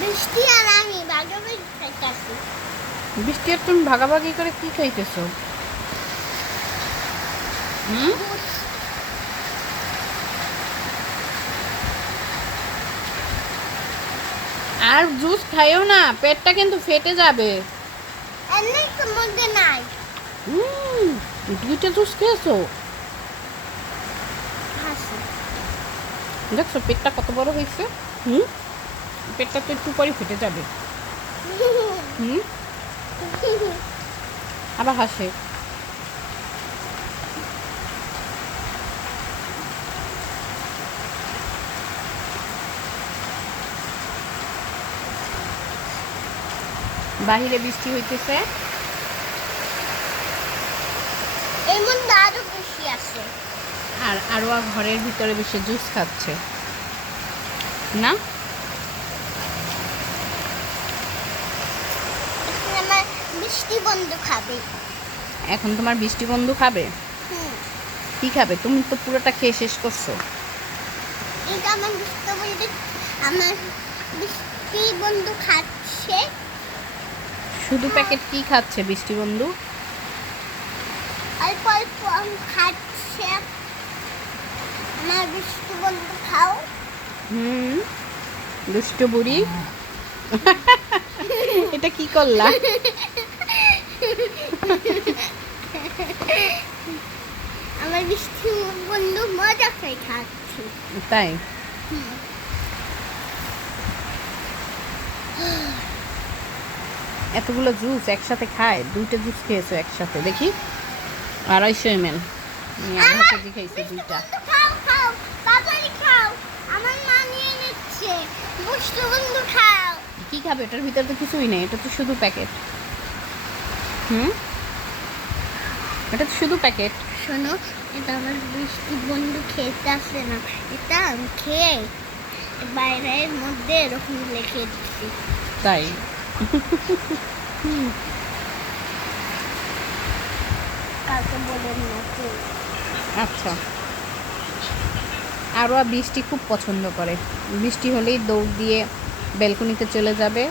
বৃষ্টি আর আমি ভাগাভাগি খাইতেছি। বৃষ্টি আর তুমি ভাগাভাগি করে কি খাইতেছো? আর জুস খাইও না, পেটটা কিন্তু ফেটে যাবে। এমনি তো মধ্যে নাই। দুইটা জুস খেয়েছো? হাসি। দেখছো পেটটা কত বড় হয়েছে? পেটটা তো একটু পরে ফেটে যাবে। আবার হাসে। বাহিরে বৃষ্টি হইতেছে, এর মধ্যে আরো বেশি আছে। আর আরোয়া ঘরের ভিতরে বসে জুস খাচ্ছে না। এখন আমার বৃষ্টি বন্ধু খাবে। এখন তোমার বৃষ্টি বন্ধু খাবে? কি খাবে? তুমি তো পুরোটা খেয়ে শেষ করছো। এটা আমার বৃষ্টি বন্ধু, আমার বৃষ্টি বন্ধু খাচ্ছে। শুধু প্যাকেট কি খাচ্ছে বৃষ্টি বন্ধু? অল্প অল্প খাচ্ছে। আমার বৃষ্টি বন্ধু খাও। দুষ্টু বুড়ি। এটা কি করলা? আমার বৃষ্টি বন্ধু মজা করে খাচ্ছে। তাই? এতগুলো জুস একসাথে খায়? দুইটা জুস খেয়েছো একসাথে? দেখি 250 ml। আমি আধা কেজি খাইছি দুইটা। খাও খাও তাড়াতাড়ি খাও, আমার মা নিয়ে নিচ্ছে। বৃষ্টি বন্ধু খাও। কি খাবে? এটার ভিতরে তো কিছুই নেই, এটা তো শুধু প্যাকেট। এটা তো শুধু প্যাকেট। শোনো, এটা আমার বৃষ্টি বন্ধু খেতে আসে না, এটা আমি খেয়ে বাইরের মধ্যে এরকম লিখে দিচ্ছি। তাই? কাউকে বলেন না কেউ। আচ্ছা। আরও বৃষ্টি খুব পছন্দ করে। বৃষ্টি হলেই দৌড় দিয়ে ব্যালকনিতে চলে যাবে,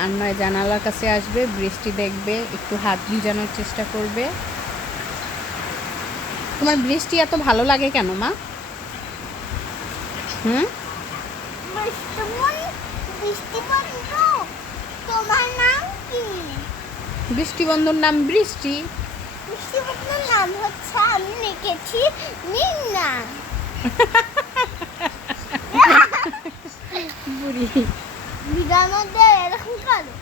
আর নয় জানালার কাছে আসবে, বৃষ্টি দেখবে, একটু হাত ভিজানোর চেষ্টা করবে। তোমার বৃষ্টি এত ভালো লাগে কেন মা? বৃষ্টি বন্ধু, তোমার নাম কি? বৃষ্টি বন্ধুর নাম বৃষ্টি। বৃষ্টি বন্ধুর নাম হচ্ছে, আমি লিখেছি মিন্না। বুড়ি। বিড়ার মধ্যে এরকম করো।